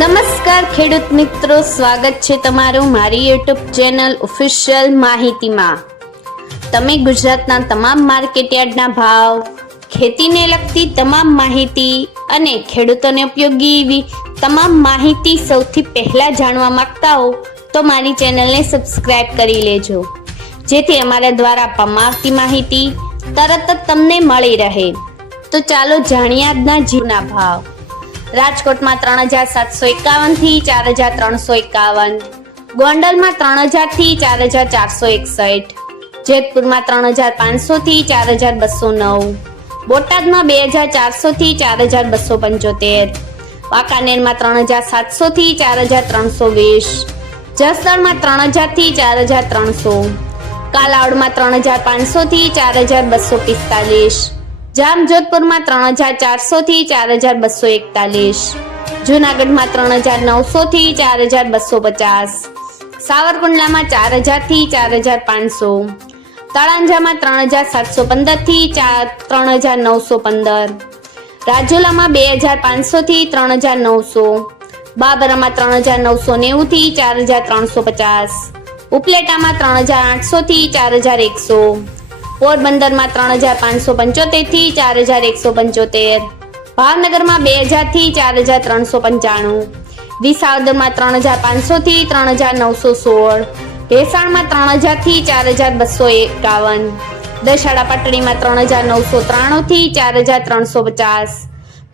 નમસ્કાર ખેડૂત મિત્રો, સ્વાગત છે તમારું મારી યુટ્યુબ ચેનલ ઓફિશિયલ માહિતીમાં। તમે ગુજરાતના તમામ માર્કેટયાર્ડના ભાવ, ખેતીને લગતી તમામ માહિતી અને ખેડૂતોને ઉપયોગી એવી તમામ માહિતી સૌથી પહેલા જાણવા માંગતા હો તો મારી ચેનલને સબસ્ક્રાઇબ કરી લેજો, જેથી અમારા દ્વારા આપવામાં આવતી માહિતી તરત જ તમને મળી રહે। તો ચાલો જાણીએ આજના જીવના ભાવ। રાજકોટમાં 3751 થી 4351, ગોંડલમાં 3000 થી 4461, જેતપુરમાં 3500 થી 4209, બોટાદમાં 2400 થી 4275, વાંકાનેરમાં 3700 થી 4320, જસદણમાં 3000 થી 4300, કાલાવડમાં 3500 થી 4245, જામજોધપુરમાં 3400 થી 4241, જૂનાગઢમાં 3900 થી 4250, સાવરકુંડલામાં 4000 થી 4500, તળાંજામાં 3715 થી 3915, રાજુલામાં 2500 થી 3900, બાબરામાં 3990 થી 4350, ઉપલેટામાં 3800 થી 4100, પોરબંદરમાં 3575 થી 4175, ભાવનગરમાં 2000 થી 4395, વિસાવદરમાં 3500 થી 3916, ભેસાણમાં 3000 થી 4251, દશાડા પાટડીમાં 3993 થી 4350,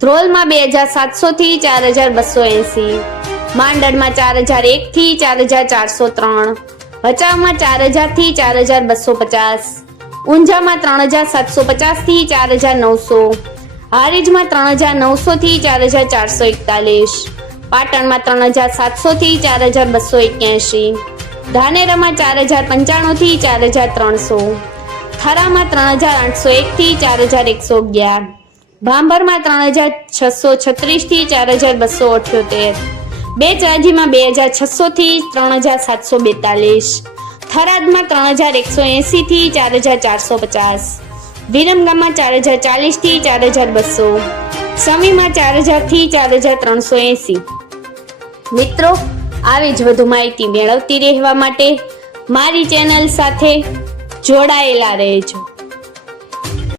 ધ્રોલમાં 2700 થી 4280, માંડળમાં 4001 થી 4403, ભચાઉમાં 4000 થી 4250, ઊંઝામાં 3750 થી 4900, હારીજમાં 3900 થી 4441, પાટણમાં 3700 થી 4281, ધાનેરામાં 4095 થી 4300, થરામાં 3801 થી 4111, ભાંભરમાં 3636 થી 4278, બેચરાજીમાં 2600 થી 3742, થરાદમાં 3180 થી 4450, વિરમગામમાં 4040 થી 4200, સમીમાં 4000 થી 4380। મિત્રો, આવી જ વધુ માહિતી મેળવતી રહેવા માટે મારી ચેનલ સાથે જોડાયેલા રહેજો।